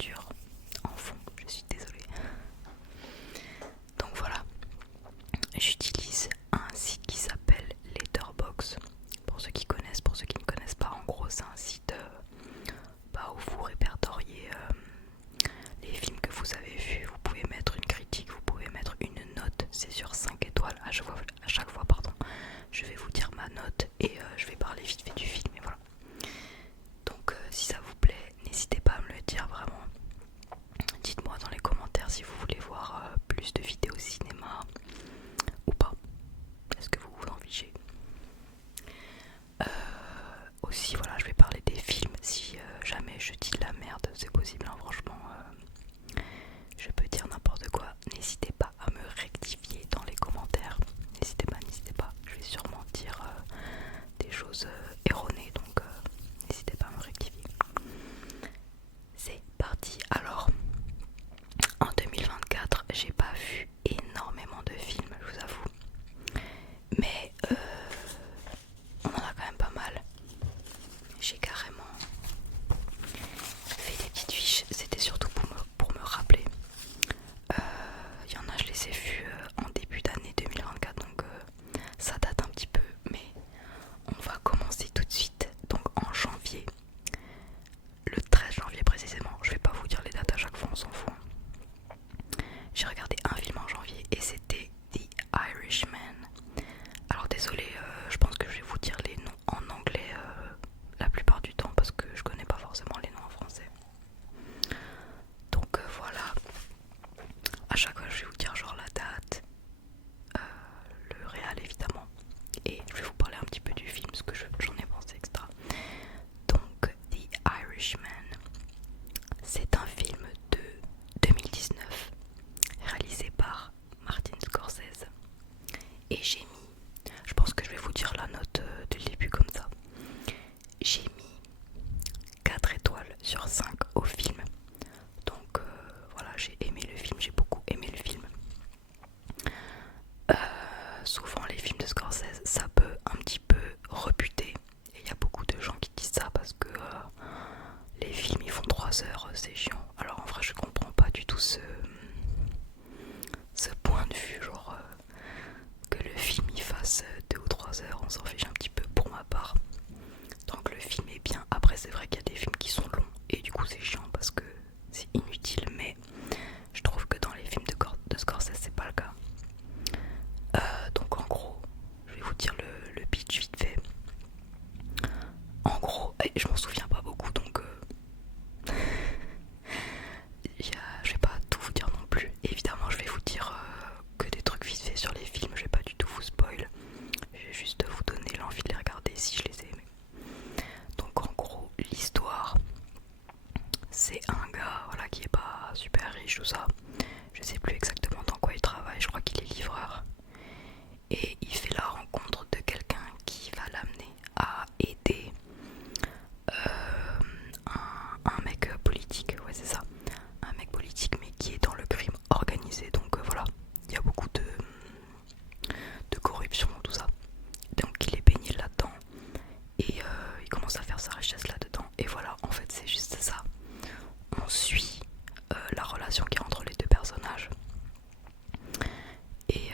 voiture en fond, je suis désolée. Donc voilà, j'utilise un site qui s'appelle Letterboxd. Pour ceux qui connaissent, pour ceux qui ne connaissent pas, en gros c'est un site où vous répertoriez les films que vous avez vus. Vous pouvez mettre une critique, vous pouvez mettre une note, c'est sur 5 étoiles à chaque fois pardon. Je vais vous dire ma note et je vais parler vite fait du film et voilà. Donc si ça vous plaît, n'hésitez pas à me le dire vraiment. Dites-moi dans les commentaires si vous voulez voir plus de vidéos cinéma ou pas. Est-ce que vous vous en fichez? Aussi voilà, je vais parler des films. Si jamais je dis de la merde, c'est possible hein, franchement. Je peux dire n'importe quoi. N'hésitez pas à me rectifier dans les commentaires. N'hésitez pas. Je vais sûrement dire des choses erronées, donc n'hésitez pas à me rectifier. C'est parti. Alors, en 2024, j'ai pas vu énormément de films, je vous avoue. Mais on en a quand même pas mal. J'ai carrément fait des petites fiches. C'était surtout pour me rappeler. Il y en a, je les ai vus en début d'année 2024, donc ça date un petit peu. Mais on va commencer tout de suite. Donc en janvier, le 13 janvier précisément, je vais pas vous dire les dates à chaque fois, on s'en fout. J'ai regardé un film en janvier et c'était The Irishman. Alors désolé, je pense que je vais vous dire les noms en anglais la plupart du temps parce que je connais pas forcément les noms en français. Donc voilà, à chaque fois je vais vous dire genre la date, le réal évidemment, et je vais vous parler un petit peu du film, ce que j'en ai pensé, etc. Donc The Irishman, c'est un film de 2019 réalisé par Martin Scorsese. Et j'ai mis, je pense que je vais vous dire la note dès le début comme ça. J'ai mis 4 étoiles sur 5 au film. Donc voilà, j'ai aimé le film, j'ai beaucoup aimé le film. Souvent les films de Scorsese, ça peut un petit peu rebuter. Et il y a beaucoup de gens qui disent ça parce que les films ils font 3 heures, c'est chiant. Alors en vrai je comprends pas du tout ce point de vue, genre que le film il fasse 2 ou 3 heures, on s'en fiche un petit peu pour ma part. Donc le film est bien. Après c'est vrai qu'il y a des films qui sont longs et du coup c'est chiant parce que c'est inutile, mais je trouve que dans les films de Scorsese c'est pas le cas. Donc en gros, je vais vous dire le pitch vite fait. En gros, je m'en souviens pas beaucoup donc je vais pas tout vous dire non plus. Évidemment je vais vous dire que des trucs vite fait sur les films, je vais pas du tout vous spoil. Je vais juste vous donner l'envie de les regarder si je les ai aimés. Donc en gros, l'histoire, c'est un gars voilà, qui est pas super riche, tout ça. Je sais plus exactement dans quoi il travaille, je crois qu'il est livreur. Et il fait la rencontre de quelqu'un qui va l'amener à aider un mec politique, ouais c'est ça. Un mec politique mais qui est dans le crime organisé. Donc voilà, il y a beaucoup de corruption, tout ça. Donc il est baigné là-dedans. Et il commence à faire sa richesse là-dedans. Et voilà, en fait c'est juste ça. On suit la relation qui est entre les deux personnages. Et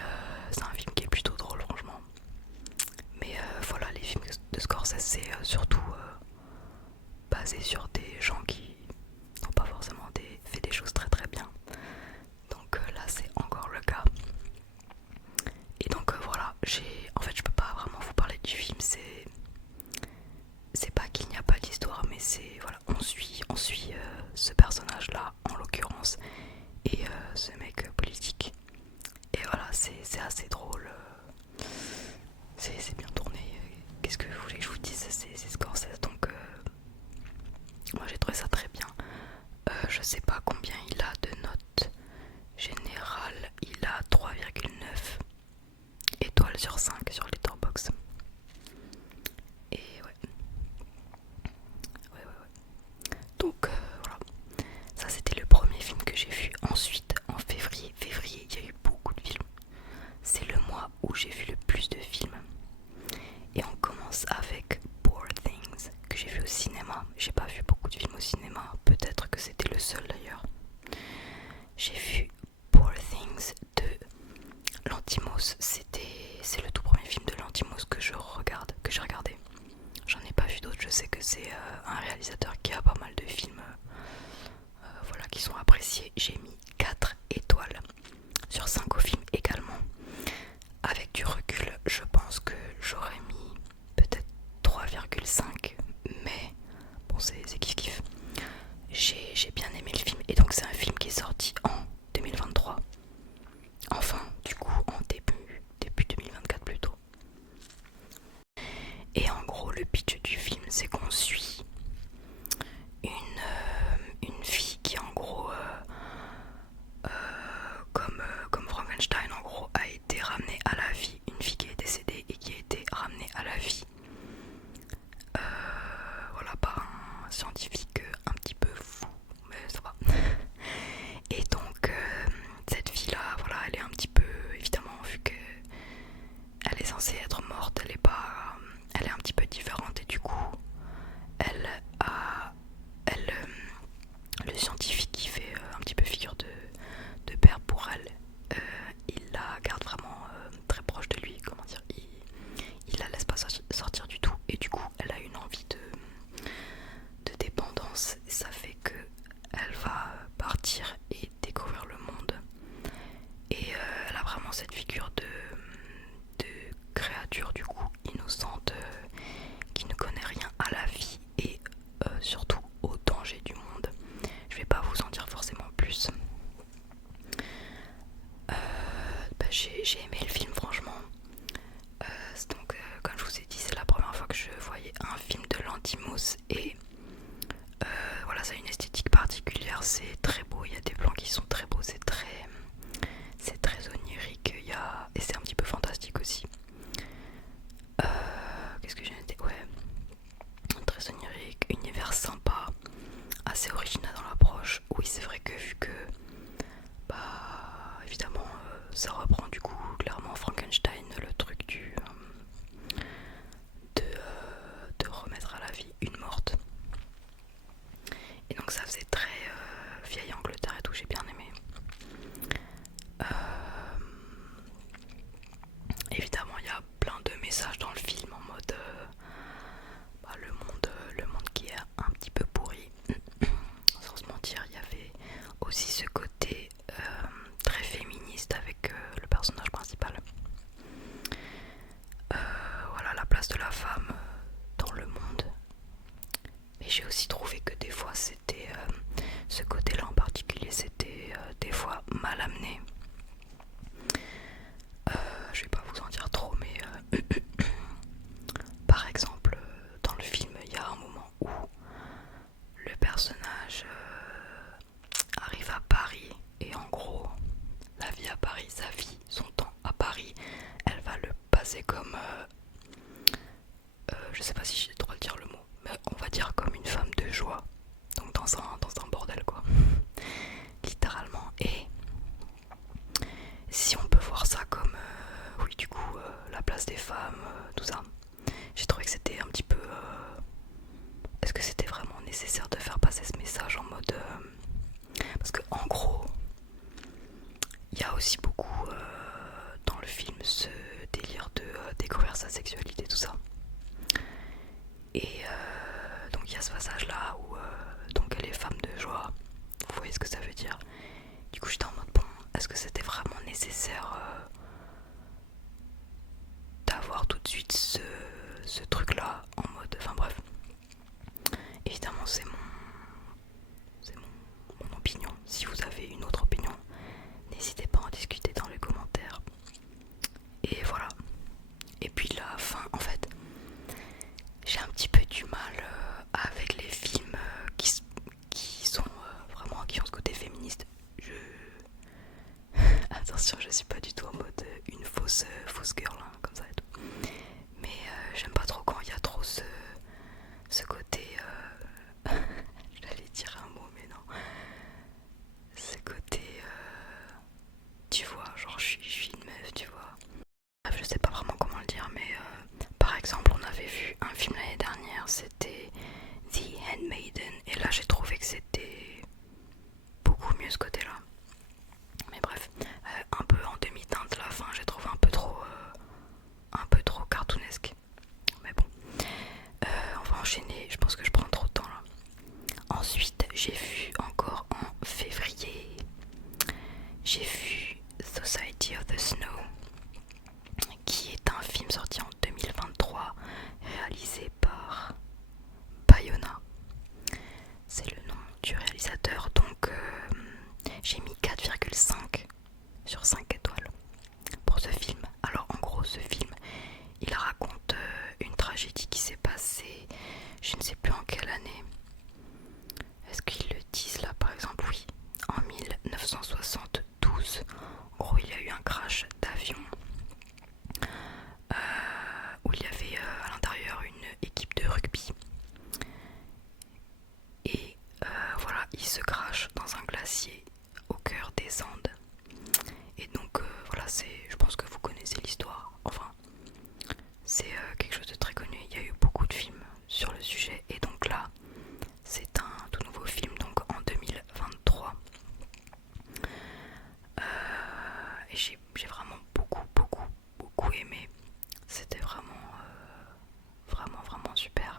c'est un film qui est plutôt drôle franchement. Mais voilà, les films de Scorsese c'est surtout basé sur des gens qui n'ont pas forcément fait des choses très très bien. Donc là c'est encore le cas. Et donc voilà, en fait je peux pas vraiment vous parler du film, c'est pas qu'il n'y a pas d'histoire, mais c'est voilà, on suit ce personnage là en l'occurrence et ce mec politique. Et voilà, c'est assez drôle, c'est bien tourné. Qu'est-ce que vous voulez que je vous dise, c'est Scorsese, donc moi j'ai trouvé ça très bien. Je sais pas combien il a de notes générales, il a 3,9 étoiles sur 5 sur Letterboxd. Et ouais. Donc voilà, ça c'était le premier film que j'ai vu. Ensuite en février, il y a eu beaucoup de films. C'est le mois où j'ai vu le plus de films. Et on commence avec Poor Things, que j'ai vu au cinéma. J'ai pas vu beaucoup de films au cinéma, peut-être que c'était le seul d'ailleurs. j'ai mis 4 étoiles sur 5 au film également. Avec du recul, je pense que j'aurais mis peut-être 3,5, mais bon, c'est kiff kiff. J'ai bien aimé le film, et donc c'est un film qui est sorti en 2023. Enfin, du coup, en début 2024 plutôt. Et en gros, le pitch du film, c'est qu'on suit une fille qui en gros, comme Frankenstein en gros, a été ramenée à la vie. Une fille qui est décédée et qui a été ramenée à la vie. Voilà, par un scientifique un petit peu fou, mais ça va. Et donc, cette fille-là, voilà, elle est un petit peu, évidemment, vu que elle est censée être morte, elle est un petit peu différente, et du coup, elle a, elle, le scientifique qui fait un petit peu figure de père pour elle, il la garde vraiment très proche de lui, comment dire, il la laisse pas sortir du tout, et du coup, elle a une envie de dépendance, et ça fait que elle va partir et découvrir le monde. Et elle a vraiment cette figure de créature du coup innocente, qui ne connaît rien à la vie et surtout au danger du monde. Je vais pas vous en dire forcément plus. J'ai aimé le film franchement. Donc comme je vous ai dit, c'est la première fois que je voyais un film de Lanthimos, et voilà, ça a une esthétique particulière, c'est très beau, il y a des plans qui sont très beaux, c'est très onirique, et c'est un petit peu fantastique aussi. Qu'est-ce que j'ai noté? Ouais, très onirique, univers sympa, assez original dans l'approche. Oui, c'est vrai que vu que, bah, évidemment, ça reprend du coup clairement Frankenstein, le truc de remettre à la vie une morte. Et donc ça faisait très vieille Angleterre et tout, j'ai bien aimé. Évidemment, il y a plein de messages dans le film en mode bah, le monde qui est un petit peu pourri. Sans se mentir, il y avait aussi ce côté très féministe avec le personnage principal. Voilà, la place de la femme dans le monde. Mais j'ai aussi trouvé que des fois c'était ce côté-là en particulier, c'était des fois mal amené. Je vais pas vous en dire trop, mais par exemple, dans le film, il y a un moment où le personnage arrive à Paris, et en gros, la vie à Paris, sa vie, son temps à Paris, elle va le passer comme, je sais pas si j'ai le droit de dire le mot, mais on va dire comme une femme de joie, donc dans un bordel quoi, littéralement. Et si on peut voir ça comme, oui du coup, la place des femmes, tout ça, j'ai trouvé que c'était un petit peu... est-ce que c'était vraiment nécessaire de faire passer ce message en mode... parce que en gros, il y a aussi beaucoup dans le film ce délire de découvrir sa sexualité, tout ça. Et donc il y a ce passage là où donc elle est femme de joie, vous voyez ce que ça veut dire. Du coup j'étais en mode bon, est-ce que c'était vraiment nécessaire d'avoir tout de suite ce truc là en mode... Enfin bref, évidemment c'est mon opinion. Si vous avez une autre opinion, n'hésitez pas à en discuter dans les commentaires. Et voilà. Et puis la fin, en fait, j'ai un petit peu du mal avec les films qui sont vraiment, qui ont ce côté féministe. Attention, je suis pas du tout en mode une fausse girl, hein, comme ça et tout. Mais j'aime pas trop quand il y a trop ce côté... j'allais dire un mot, mais non. Ce côté... tu vois, genre je suis une meuf, tu vois. Bref, je sais pas vraiment comment le dire, mais par exemple, on avait vu un film l'année dernière, c'était The Handmaiden, et là j'ai trouvé que c'était beaucoup mieux ce côté-là. Mais bref, un peu en demi-teinte sur 5 étoiles pour ce film. Alors en gros ce film il raconte une tragédie qui s'est passée, je ne sais plus en quelle année. Est-ce qu'ils le disent là par exemple? Oui, en 1972. En gros il y a eu un crash d'avion où il y avait à l'intérieur une équipe de rugby. Et voilà, il se crache dans un glacier au cœur des Andes. Et donc voilà, je pense que vous connaissez l'histoire. Enfin, c'est quelque chose de très connu. Il y a eu beaucoup de films sur le sujet. Et donc là, c'est un tout nouveau film, donc en 2023. Et j'ai vraiment beaucoup aimé. C'était vraiment super.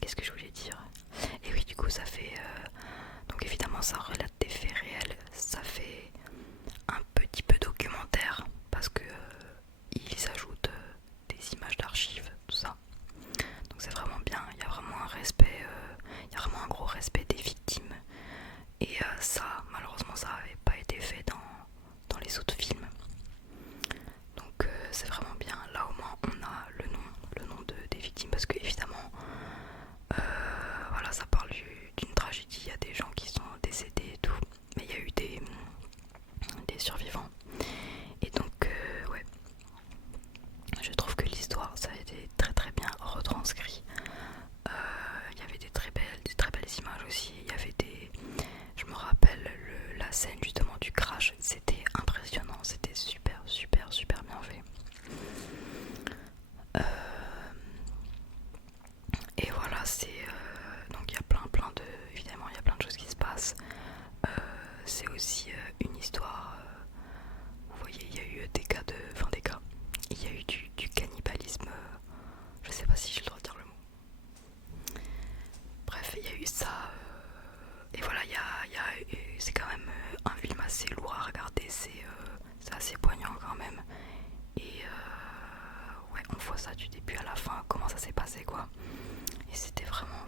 Qu'est-ce que je voulais dire? Et oui, du coup, ça fait... donc évidemment, ça relate des faits réels. Ça fait un petit peu documentaire parce que ils ajoutent des images d'archives, tout ça. Donc c'est vraiment bien. Il y a vraiment un respect, il y a vraiment un gros respect des victimes. Et ça, malheureusement, ça n'avait pas été fait dans les autres films. Donc c'est vraiment bien. Là au moins on a le nom des victimes parce que évidemment voilà, ça parle d'une tragédie. Il y a des gens qui sont décédés et tout, mais il y a eu des survivants. Et donc ouais, je trouve que l'histoire ça a été très bien retranscrit. Il y avait des très belles images aussi. Il y avait je me rappelle la scène justement du crash, c'était impressionnant, c'était super bien fait. Et voilà, donc il y a plein de, évidemment il y a plein de choses qui se passent. C'est aussi une histoire, vous voyez, il y a eu il y a eu du cannibalisme, je sais pas si j'ai le droit de dire le mot. Bref, il y a eu ça, et voilà, c'est quand même un film assez lourd à regarder, c'est assez poignant quand même. Et ouais, on voit ça du début à la fin, comment ça s'est passé quoi. Et c'était vraiment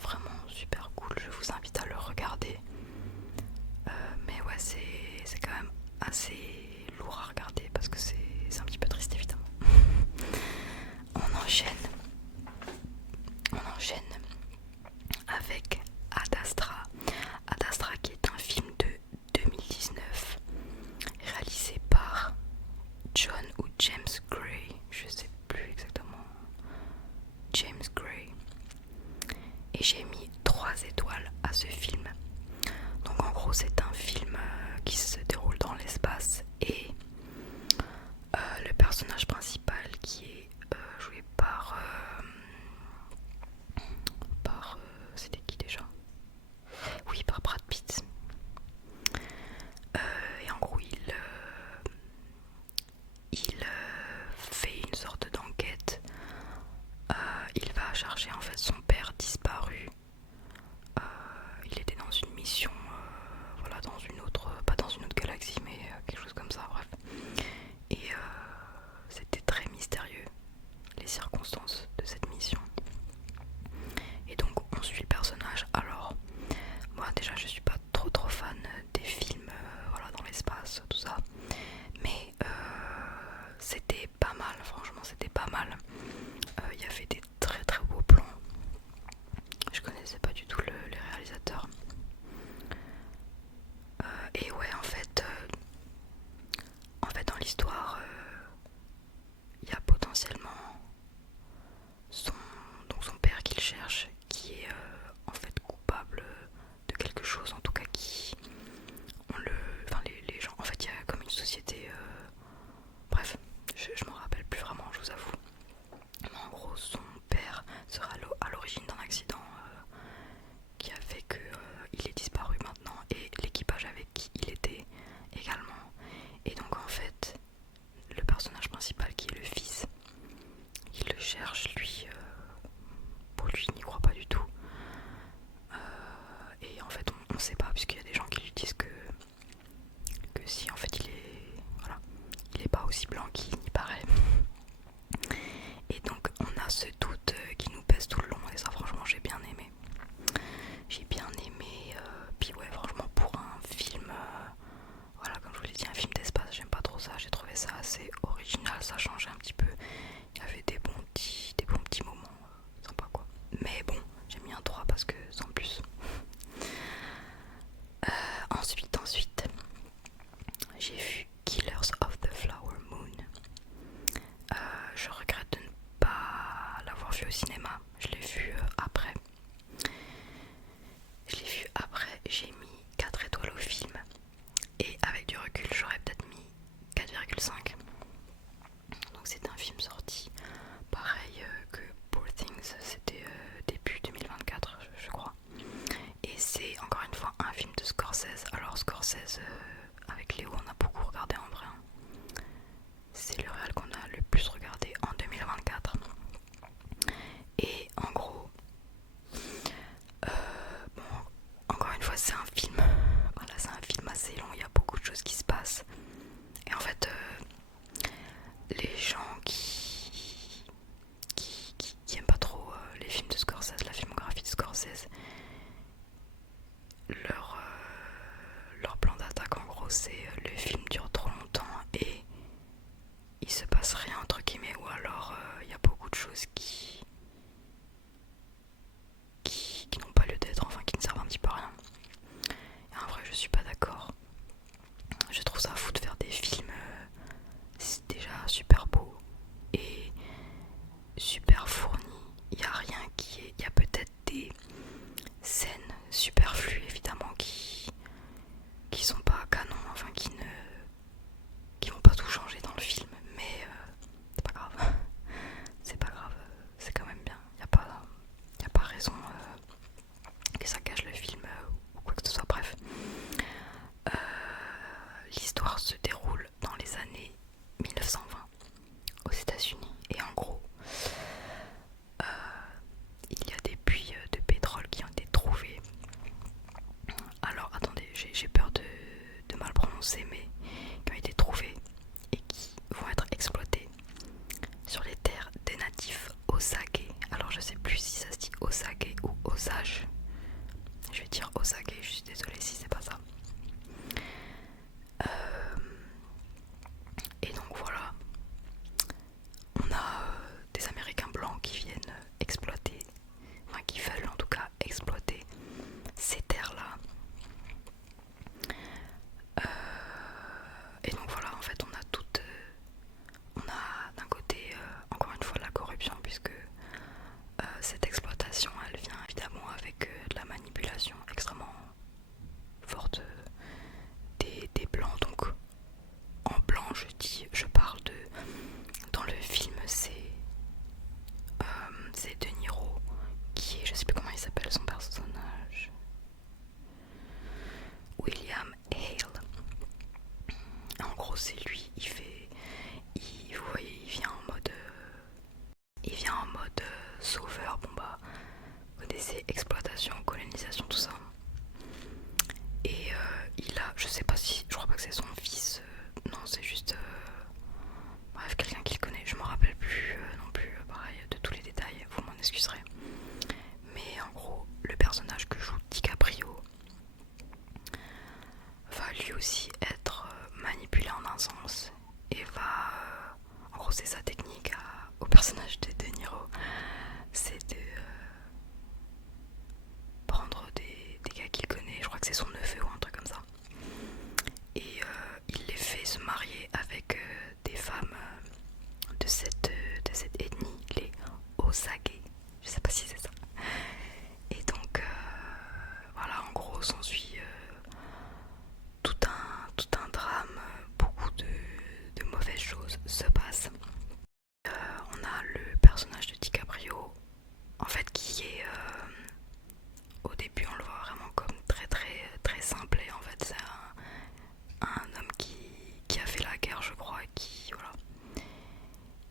super cool, je vous invite à le regarder. Mais ouais, c'est quand même assez lourd à regarder parce que c'est un petit peu triste évidemment. On enchaîne avec Ad Astra. Ad Astra qui est un film de 2019 réalisé par John ou James Gray, je sais plus exactement. James Gray. Et j'ai mis 3 étoiles à ce film. Donc en gros c'est un film qui se déroule dans l'espace et le personnage principal qui est joué par c'était qui déjà? Oui, par Brad Pitt. Et en gros il fait une sorte d'enquête. Il va chercher en fait son père disparu. Il était dans une mission voilà, parce que sans plus. Ensuite, j'ai vu Killers of the Flower Moon. Je regrette de ne pas l'avoir vu au cinéma. Je l'ai vu après. J'ai mis 4 étoiles au film. Et avec du recul, j'aurais peut-être mis 4,5. Donc c'est un film sorti pareil que Poor Things, c'était début 2024 je crois. Et c'est encore une fois un film de Scorsese. Alors Scorsese, avec Léo on a beaucoup regardé en vrai. C'est le réal qu'on a le plus regardé en 2024. Et en gros, bon, encore une fois c'est un film, voilà, c'est un film assez long, il y a beaucoup de choses qui se passent. Et en fait, les gens qui aiment pas trop les films de Scorsese, la filmographie de Scorsese, leur plan d'attaque en gros c'est le film dure trop longtemps et il se passe rien entre guillemets, ou alors il y a beaucoup de choses qui n'ont pas lieu d'être, enfin qui ne servent un petit peu à rien. Et en vrai je suis pas d'accord. Je trouve ça fou de faire des films c'est déjà super beau et super fourni. Il n'y a rien qui est. Il y a peut-être des scènes superflues évidemment qui sont pas canon, enfin qui vont pas tout changer dans le film, mais c'est pas grave. C'est pas grave, c'est quand même bien. Y a pas raison que ça gâche le film ou quoi que ce soit. Bref. L'histoire se déroule dans les années 1920 aux États-Unis et en gros il y a des puits de pétrole qui ont été trouvés. Alors attendez, j'ai peur de mal prononcer, mais qui ont été trouvés et qui vont être exploités sur les terres des natifs Osage. Alors je sais plus si ça se dit Osage ou Osage. Je vais dire Osage, je suis désolée si c'est pas ça. Et donc voilà, on a des Américains blancs qui viennent exploiter, enfin qui veulent en tout cas exploiter ces terres-là. Et donc voilà, en fait on a on a d'un côté encore une fois la corruption, puisque cette exploitation elle vient évidemment avec de la manipulation extrêmement forte des blancs. Donc en blanc je parle de, dans le film c'est De Niro qui est, je sais plus comment il s'appelle son personnage, William Hale. En gros c'est lui, vous voyez, il vient en mode sauveur. Bon bah vous connaissez, exploitation, colonisation, tout ça. Et il a, je sais pas si, je crois pas que c'est son fils, non c'est juste bref quelqu'un qui le connaît, je me rappelle plus non plus pareil de tous les détails, vous m'en excuserez. Mais en gros le personnage que joue DiCaprio va lui aussi être manipulé en un sens et va en gros c'est sa technique au personnage de De Niro, c'est de prendre des gars qu'il connaît, je crois que c'est son neveu ou un truc comme ça, et il les fait se marier avec des femmes de cette ethnie, les Osage, je sais pas si c'est ça. Et donc voilà, en gros s'ensuit tout un drame, beaucoup de mauvaises choses se passent. On a le personnage de DiCaprio en fait qui est au début on le voit vraiment comme très très très simplé. En fait c'est un homme qui a fait la guerre je crois, et qui voilà,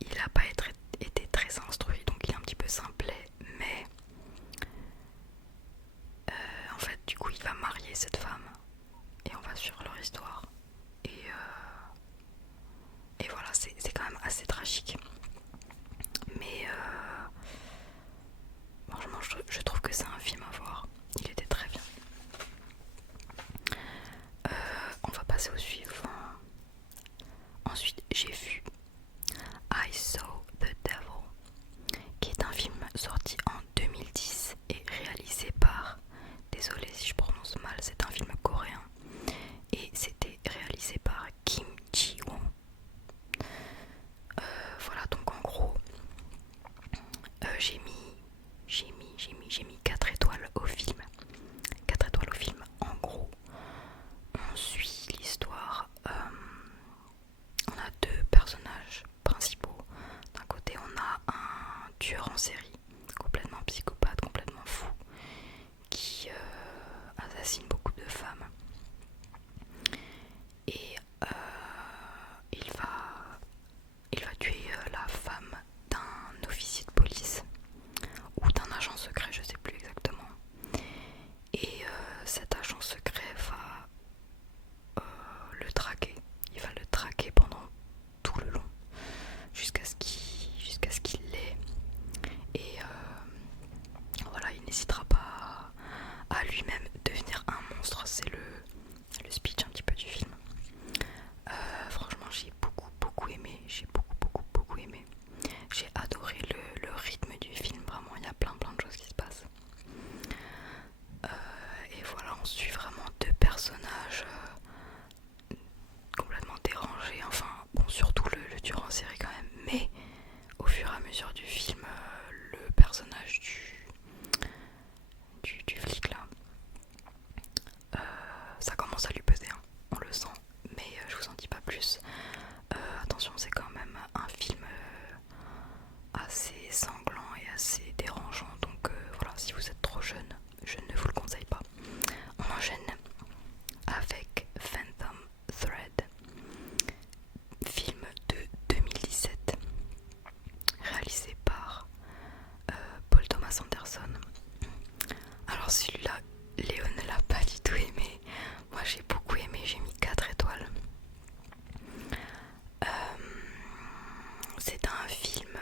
il a pas été très instruit, donc il est un petit peu simplet, mais en fait du coup il va marier cette femme et on va suivre leur histoire. Et voilà, c'est quand même assez tragique. Mais franchement, je trouve que c'est un film à voir. Il était très bien. On va passer au suivant. Ensuite, j'ai vu I Saw the Devil, qui est un film sorti en 2010 et réalisé par on suit vraiment deux personnages complètement dérangés, enfin bon, surtout le tueur en série quand même, mais au fur et à mesure du film, le personnage du flic là, ça commence à lui peser, hein, on le sent, mais je vous en dis pas plus. Attention, c'est quand même un film assez sanglant et assez dérangeant, donc voilà, si vous êtes trop jeune, je ne vous le conseille pas. On enchaîne avec Phantom Thread, film de 2017, réalisé par Paul Thomas Anderson. Alors celui-là, Léo ne l'a pas du tout aimé, moi j'ai beaucoup aimé, j'ai mis 4 étoiles. C'est un film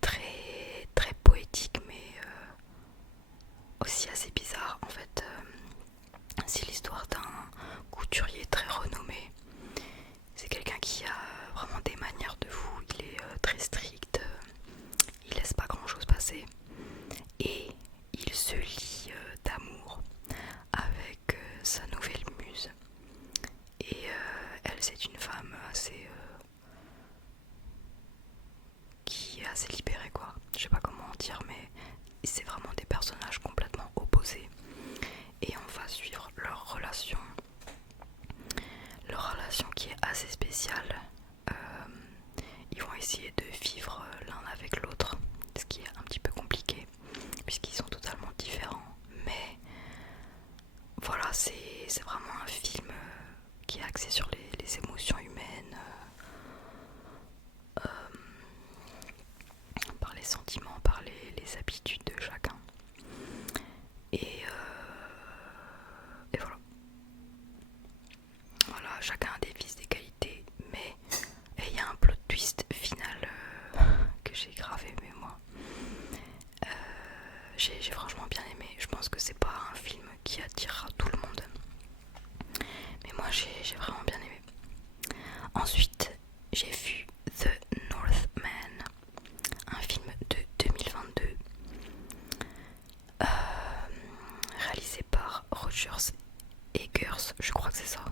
très très poétique, mais aussi assez bizarre. En fait, c'est l'histoire d'un couturier très renommé. C'est quelqu'un qui a vraiment des manières de fou. Il est très strict, il laisse pas grand chose passer, et il se lie d'amour avec sa nouvelle muse. Et elle, c'est une femme qui est assez libérée, quoi. Je sais pas comment dire, mais c'est vraiment des personnages complètement opposés. Et on va suivre leur relation qui est assez spéciale. Ils vont essayer de vivre l'un avec l'autre, ce qui est un petit peu compliqué puisqu'ils sont totalement différents. Mais voilà, c'est vraiment un film qui est axé sur les émotions humaines, par les sentiments, par les habitudes de chacun. Et voilà. Voilà, chacun a des vices, des qualités, mais il y a un plot twist final que j'ai grave aimé moi. J'ai franchement bien aimé. Je pense que c'est pas un film qui attirera tout le monde, mais moi j'ai vraiment bien aimé. Ensuite, j'ai vu The Northman, un film de 2022, réalisé par Rogers Eggers, je crois que c'est ça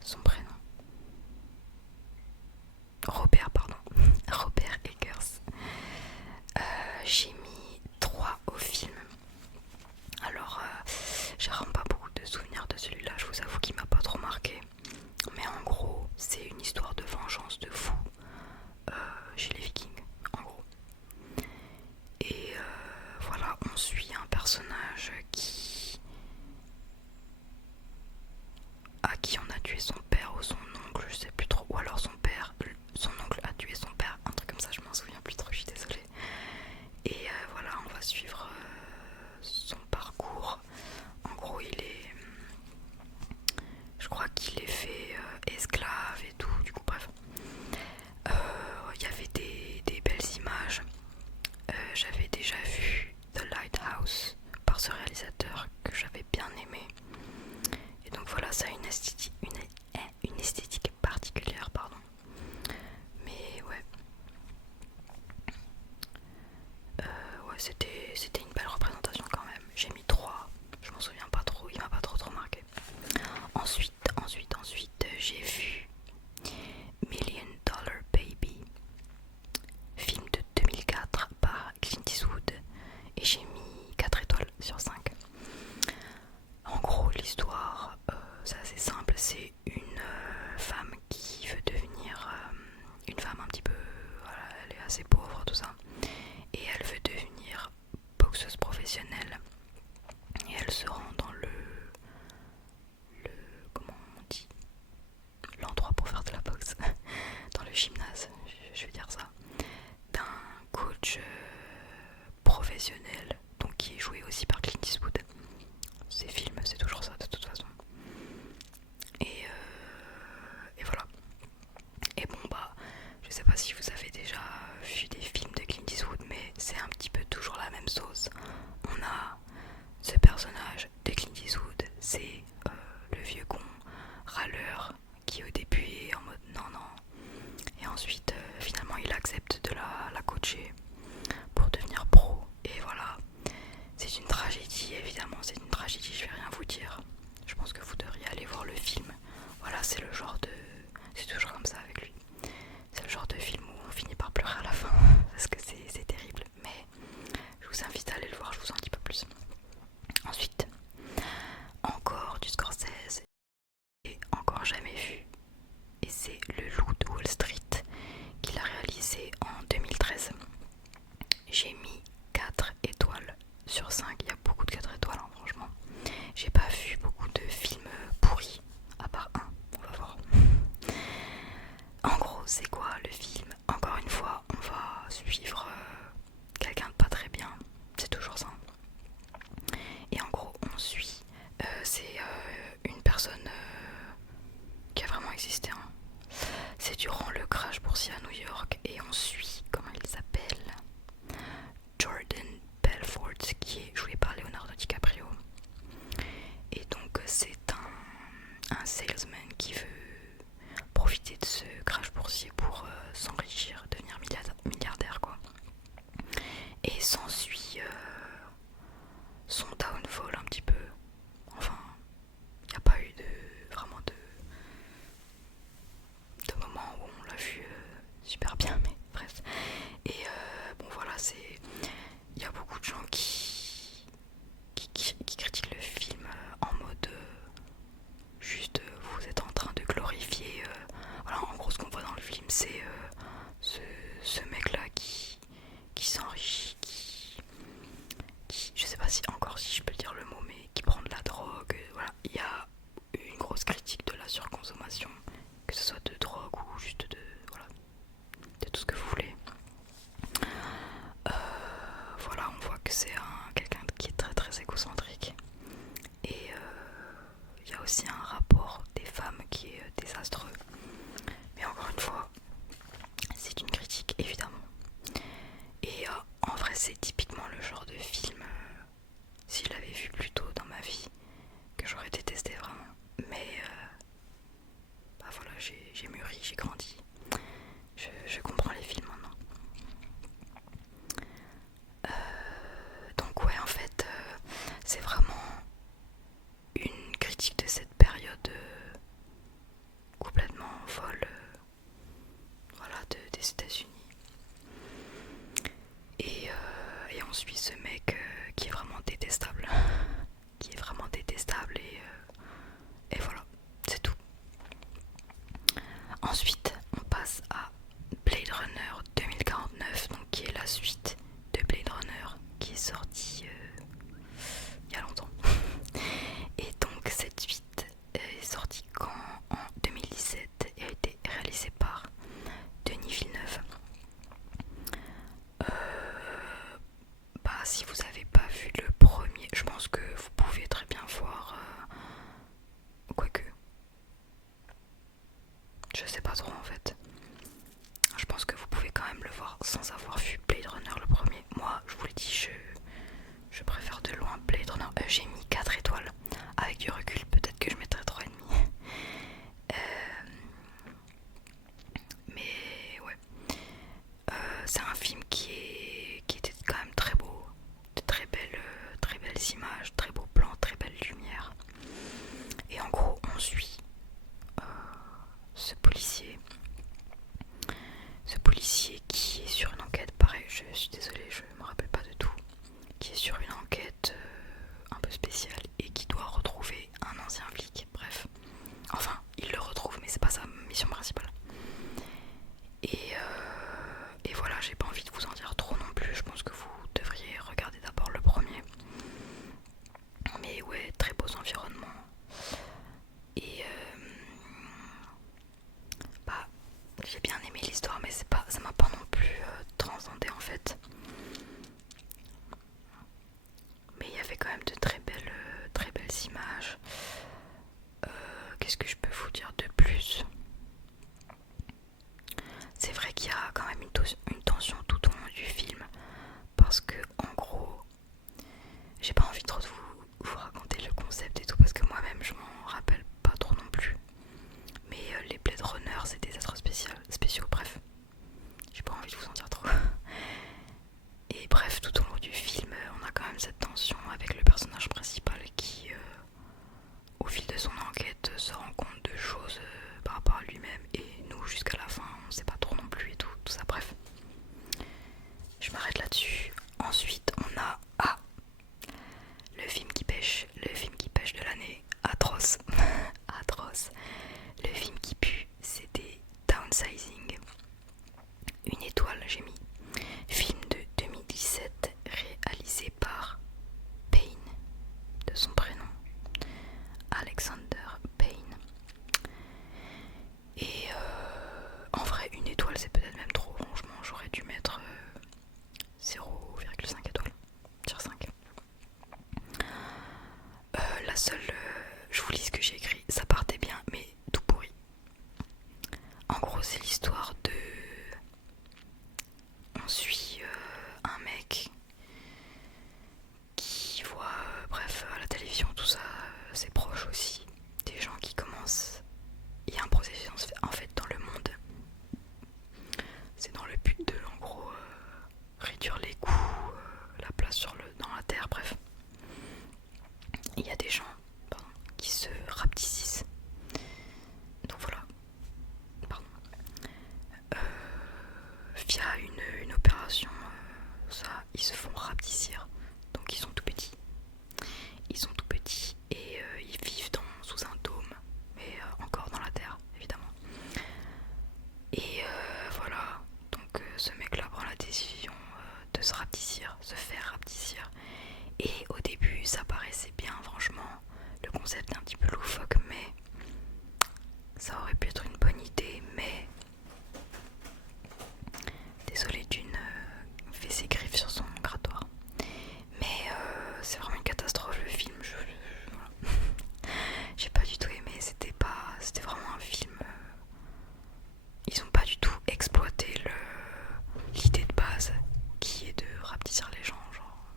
son prénom. Robert Eggers. J'ai mis 3 au film. Alors, j'ai vraiment pas beaucoup de souvenirs de celui-là, je vous avoue qu'il m'a pas trop marqué. Mais en gros, c'est une histoire de vengeance de fou chez les Vikings, en gros. Et voilà, on suit un personnage à qui on a tué son père ou son oncle, je sais plus trop, ou alors son oncle a tué son père, un truc comme ça, je m'en souviens plus trop, je suis désolée. Et voilà, on va suivre son parcours. En gros, je crois qu'il est fait esclave et tout, du coup bref. Il y avait des belles images. J'avais déjà vu The Lighthouse par ce réalisateur que j'avais bien aimé. Et donc voilà, ça a une esthétique particulière, pardon. Mais ouais. Ouais, c'était une belle représentation quand même. J'ai mis 3, je m'en souviens pas trop, il m'a pas trop marqué. Ensuite, j'ai vu Million Dollar Baby, film de 2004 par Clint Eastwood, et j'ai mis 4 étoiles sur 5. En gros, l'histoire, c'est assez simple, c'est une femme qui veut devenir une femme un petit peu, voilà, elle est assez pauvre, tout ça, et elle veut devenir boxeuse professionnelle, et elle se rend dans le comment on dit, l'endroit pour faire de la boxe, dans le gymnase, je vais dire ça, d'un coach professionnel, donc qui est joué aussi par Clint Eastwood. Ces films, c'est toujours ça de toute façon. Et voilà. Et bon bah, je sais pas si vous avez déjà vu des films de Clint Eastwood, mais c'est un petit peu toujours la même sauce. On a ce personnage de existé. Hein. C'est durant le crash boursier à New York et on suit, comment il s'appelle, Jordan Belfort, qui est joué par Leonardo DiCaprio. Et donc c'est un salesman qui veut profiter de ce crash boursier pour s'enrichir, devenir milliardaire quoi. Et s'ensuit son downfall un petit peu. Enfin, il n'y a pas eu vraiment de moment où on l'a vu super bien, mais bref. Et bon voilà, il y a beaucoup de gens qui critiquent le film en mode juste vous êtes en train de glorifier. Voilà, en gros ce qu'on voit dans le film c'est ce mec là qui s'enrichit, je sais pas si encore si je peux dire le mot, mais qui prend de la drogue. Voilà, il y a une grosse critique de la surconsommation, que ce soit de drogue ou juste de tout ce que vous voulez. Voilà, on voit que c'est quelqu'un qui est très très égocentrique. Et il y a aussi un rapport des femmes qui est désastreux. Mais encore une fois, c'est une critique évidemment. Et en vrai, c'est typiquement le genre de film, si je l'avais vu plus tôt dans ma vie, que j'aurais détesté vraiment. Mais bah voilà, j'ai mûri, j'ai grandi. Je comprends les films maintenant. Donc ouais, en fait, c'est vraiment une critique de cette période complètement folle, voilà, des États-Unis. Et on suit ce mec qui est vraiment détestable, et voilà, c'est tout. Ensuite, on passe à Blade Runner 2049, donc qui est la suite de Blade Runner qui est sortie il y a longtemps. Et donc cette suite est sortie quand en 2017 et a été réalisée par Denis Villeneuve. Bah si vous avez pas vu le premier, je pense que vous pouvez très bien voir, quoique je sais pas trop en fait. Je pense que vous pouvez quand même le voir sans avoir vu Blade Runner le premier. Moi je vous l'ai dit, je préfère de loin Blade Runner. J'ai mis 4 étoiles. Avec du recul peut-être que je mettrais 3,5. Mais ouais, c'est un film qui était quand même très beau, de très belles images, très beaux plans, très belles lumières. Et en gros, on suit ce policier qui est sur une enquête. Pareil, je suis désolée, je me rappelle pas de tout. Qui est sur une enquête un peu spéciale et qui doit retrouver un ancien flic. Bref, enfin, il le retrouve, mais c'est pas sa mission principale. Et voilà, j'ai pas envie de vous en dire trop non plus. Je pense que vous devriez regarder d'abord le premier. Mais ouais, très beaux environnements. Et bah, j'ai bien aimé l'histoire, mais ça m'a pas non plus transcendé en fait. Mais il y avait quand même de très belles images. Qu'est-ce que je peux vous dire de plus ? C'est vrai qu'il y a quand même une tension tout au long du film, parce que en gros, j'ai pas envie trop de vous raconter le concept et tout, parce que moi-même je m'en rappelle pas trop non plus. Mais les Blade Runner c'est des êtres spéciaux, bref, j'ai pas envie de vous en dire trop. Et bref, tout au long du film, on a quand même cette tension avec le personnage principal qui, au fil de son enquête, se rend compte de choses par rapport à lui-même, et nous jusqu'à la fin on sait pas trop non plus et tout ça, bref. Je m'arrête là-dessus. Ensuite on a le film qui pêche de l'année, atroce. Atroce. Le film qui pue, c'était Downsizing. 1 étoile j'ai mis. Film de 2017 réalisé par Payne, de son prénom, Alexander Payne. Et en vrai 1 étoile c'est peut-être même trop, franchement j'aurais dû mettre 0,5 étoiles, dire 5. La seule, je vous lis ce que j'ai écrit, ça partait bien mais tout pourri. il y a des gens qui se rapetissent. Donc voilà, pardon. Via une opération, ça, ils se font rapetissir. Donc ils sont tout petits. Ils sont tout petits et ils vivent sous un dôme, mais encore dans la terre, évidemment. Et voilà, donc ce mec-là prend la décision de se rapetissir, se faire rapetissir. Et au début, ça paraissait bien, franchement. Le concept est un petit peu loufoque, mais ça aurait pu être une bonne idée, mais désolé d'une fait ses griffes sur son grattoir. Mais c'est vraiment une catastrophe le film. Voilà. J'ai pas du tout aimé. C'était vraiment un film. Ils ont pas du tout exploité l'idée de base qui est de rapetissir les gens. Genre,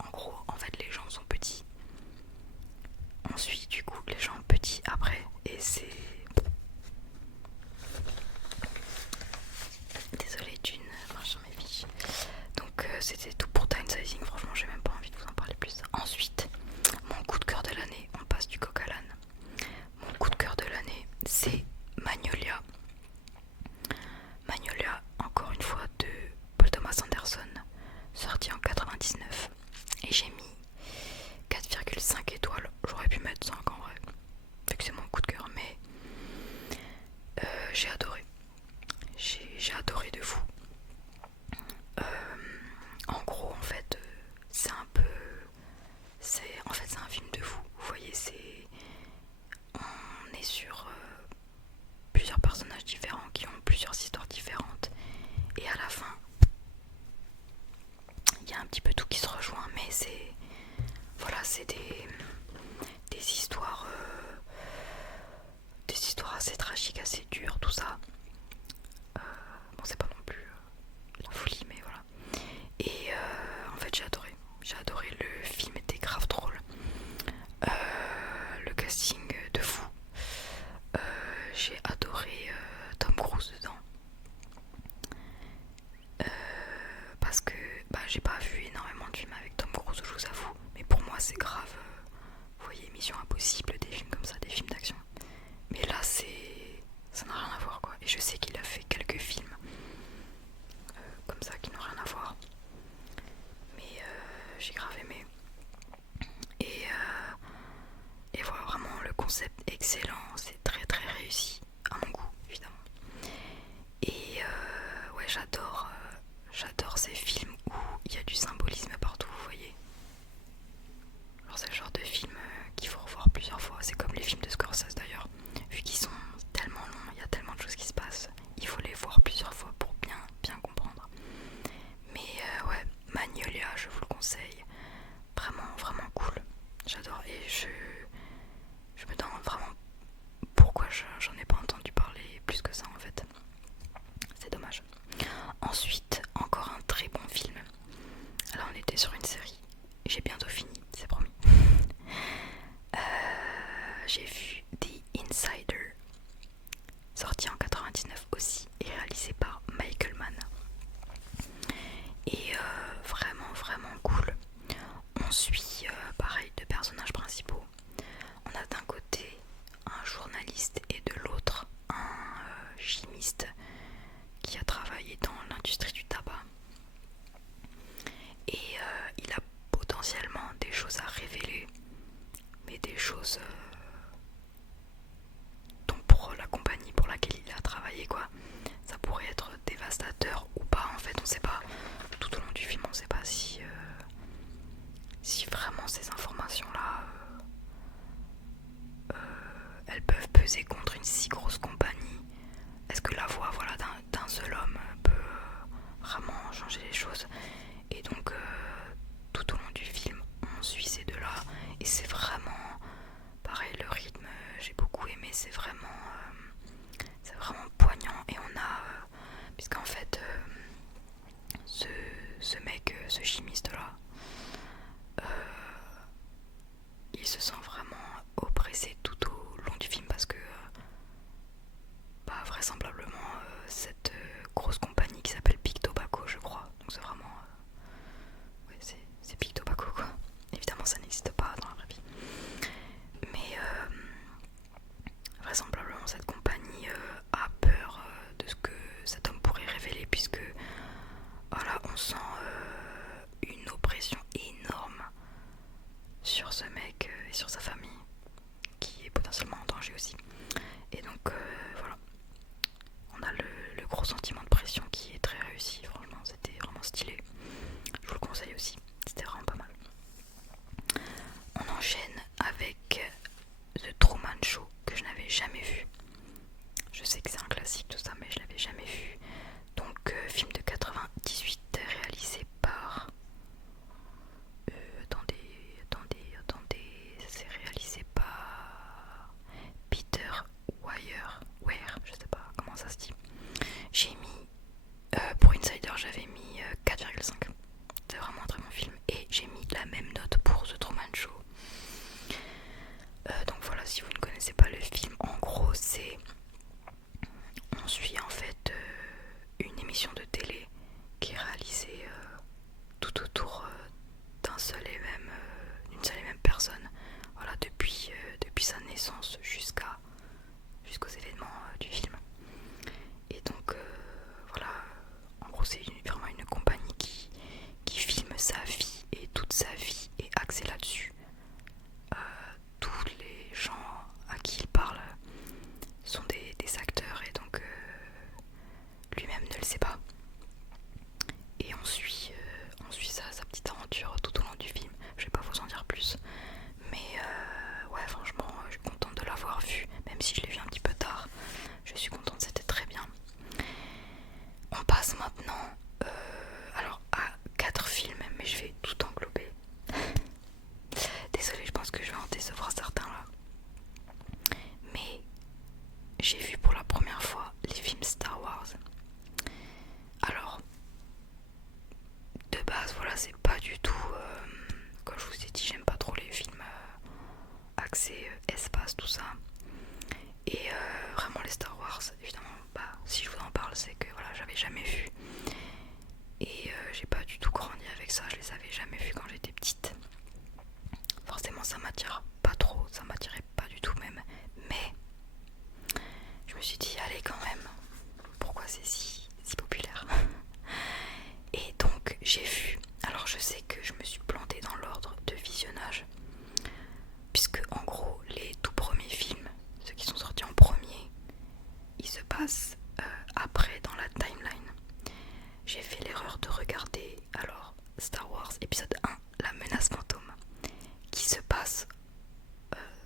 en gros, en fait, les gens sont petits. On suit du coup les gens petits après, et c'est. Désolée d'une, j'en mes fiches. Donc c'était tout pour Time Sizing, franchement j'ai même pas envie de vous en parler plus. Ensuite, mon coup de cœur de l'année, on passe du coq à l'âne. Mon coup de cœur de l'année, c'est Magnolia. Magnolia, encore une fois, de Paul Thomas Anderson, sorti en 99. Et j'ai mis 4,5 étoiles. J'aurais pu mettre 5 en vrai, vu que c'est mon coup de cœur, mais j'ai adoré. J'ai adoré de fou. En gros, en fait, c'est un peu. C'est un film de fou. Vous voyez, on est sur plusieurs personnages différents qui ont plusieurs histoires différentes. Et à la fin, il y a un petit peu tout qui se rejoint, mais c'est. Voilà, c'est des histoires. Des histoires assez tragiques, assez dures, tout ça. Bon, c'est pas non plus la folie, mais voilà. Et en fait, j'ai adoré. J'ai adoré, le film était grave drôle. Le casting de fou. J'ai adoré Tom Cruise dedans. Parce que j'ai pas vu énormément de films avec Tom Cruise, je vous avoue. Mais pour moi, c'est grave. Vous voyez, Mission Impossible, des films comme ça, des films d'action. Mais là, ça n'a rien à voir quoi. Et je sais qu'il a fait quelques films comme ça qui n'ont rien à voir. Mais j'ai grave aimé. Et voilà, vraiment le concept excellent, c'est très très réussi, à mon goût évidemment. Et ouais, j'adore ces films où il y a du symbolisme partout, vous voyez. Alors c'est le genre de film qu'il faut revoir plusieurs fois, c'est comme les films de Scorsese d'ailleurs. Vu qu'ils sont tellement longs, il y a tellement de choses qui se passent, il faut les voir plusieurs fois pour bien comprendre. Mais ouais, Magnolia, je vous le conseille. Vraiment, vraiment cool. J'adore. Et je me demande vraiment pourquoi j'en ai pas entendu parler plus que ça en fait. C'est dommage. Ensuite, encore un très bon film. Là, on était sur une série. J'ai bientôt fini, c'est promis. J'ai vu The Insider, sorti en 99 aussi, et réalisé par Michael Mann. Et vraiment, vraiment cool. On suit pareil deux personnages principaux. On a d'un côté un journaliste et de l'autre un chimiste qui a travaillé dans l'industrie du tabac. Et il a potentiellement des choses à révéler, mais des choses dont pour la compagnie pour laquelle il a travaillé quoi, ça pourrait être dévastateur ou pas en fait, on sait pas. Tout au long du film on sait pas si vraiment ces informations là elles peuvent peser contre une si grosse compagnie. Est-ce que la voix voilà, d'un seul homme peut vraiment changer les choses? Et donc tout au long du film on suit ces deux là et c'est vraiment pareil, le rythme j'ai beaucoup aimé, c'est vraiment poignant. Et on a puisqu'en fait ce mec, ce chimiste là, il se sent vraiment oppressé tout au long du film parce que vraisemblablement cette grosse compagnie qui s'appelle Big Tobacco je crois, donc c'est vraiment ouais, c'est Big Tobacco quoi, évidemment ça n'existe pas dans la vraie vie, famille qui est potentiellement en danger aussi. Et donc voilà, on a le gros sentiment de pression qui est très réussi, franchement c'était vraiment stylé. Je vous le conseille aussi, c'était vraiment pas mal. On enchaîne avec The Truman Show que je n'avais jamais vu. Je sais que c'est un classique tout ça mais je l'avais jamais vu. Donc film de 98 réalisé par... attendez, c'est réalisé par Peter Weir, je sais pas comment ça se dit. J'ai mis, pour Insider j'avais mis 4,5. C'est vraiment un très bon film. Et j'ai mis la même note pour The Truman Show. Donc voilà, si vous ne connaissez pas le film, en gros c'est... On suit en fait une émission de télé qui est réalisée tout autour d'une seule et même personne. Voilà, depuis sa naissance jusqu'aux événements du film. Et donc voilà, en gros c'est vraiment une compagnie qui filme sa vie et toute sa vie est axée là-dessus. Tous les gens à qui il parle sont des acteurs et donc lui-même ne le sait pas. Et on suit sa petite aventure tout au long du film. Je vais pas vous en dire plus. Mais ouais, franchement, je suis contente de l'avoir vu. Même si je l'ai vu un petit peu tard. Je suis contente, c'était très bien. On passe maintenant alors à 4 films, mais je vais tout englober. Désolée, je pense que je vais en décevoir certains là. Mais j'ai vu pour la première fois les films Star Wars. Alors, de base, voilà, c'est pas du tout... comme je vous ai dit, j'aime pas trop les films axés espace, tout ça. Et vraiment les Star Wars, évidemment, bah, si je vous en parle, c'est que voilà, j'avais jamais vu. Et j'ai pas du tout grandi avec ça, je les avais jamais vus quand j'étais petite. Forcément ça m'attire pas trop, ça m'attirait pas du tout même. Mais je me suis dit, allez quand même, pourquoi c'est si populaire. Et donc j'ai vu, alors je sais que je me suis plantée dans l'ordre de visionnage. Puisque en gros les tout premiers films, ceux qui sont sortis en premier, ils se passent après dans la timeline. J'ai fait l'erreur de regarder alors Star Wars épisode 1, La menace fantôme, qui se passe,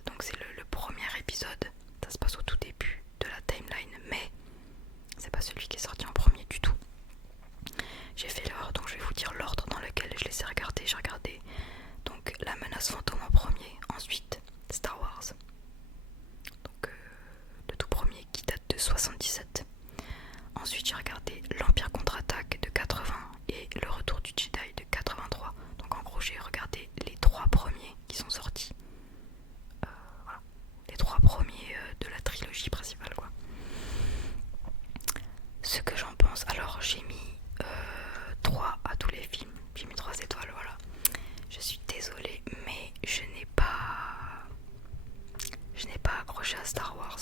donc c'est le premier épisode, ça se passe au tout début de la timeline, mais c'est pas celui qui est sorti en premier du tout. J'ai fait l'erreur, donc je vais vous dire l'ordre dans lequel je les ai regardés. J'ai regardé donc La menace fantôme en premier, ensuite Star Wars, donc le tout premier qui date de 77. Ensuite j'ai regardé L'Empire contre-attaque de 80 et Le Retour du Jedi de 83. Donc en gros j'ai regardé les 3 premiers qui sont sortis. Voilà. Les 3 premiers de la trilogie principale quoi. Ce que j'en pense, alors j'ai mis 3 à tous les films. J'ai mis 3 étoiles, voilà. Je suis désolée mais je n'ai pas accroché à Star Wars.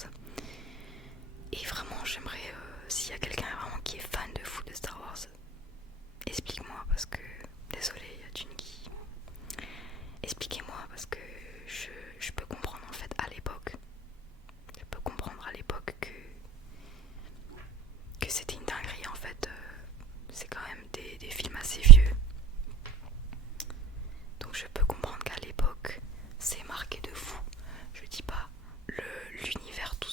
Et vraiment j'aimerais, s'il y a quelqu'un vraiment qui est fan de fou de Star Wars, explique-moi parce que, désolée Jungi, expliquez-moi parce que je peux comprendre en fait à l'époque. Je peux comprendre à l'époque que c'était une dinguerie en fait. C'est quand même des films assez vieux. Donc je peux comprendre qu'à l'époque c'est marqué de fou. Je dis pas l'univers tout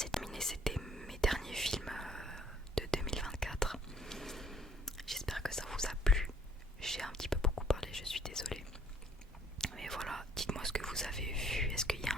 c'est terminé, c'était mes derniers films de 2024. J'espère que ça vous a plu. J'ai un petit peu beaucoup parlé, je suis désolée. Mais voilà, dites-moi ce que vous avez vu. Est-ce qu'il y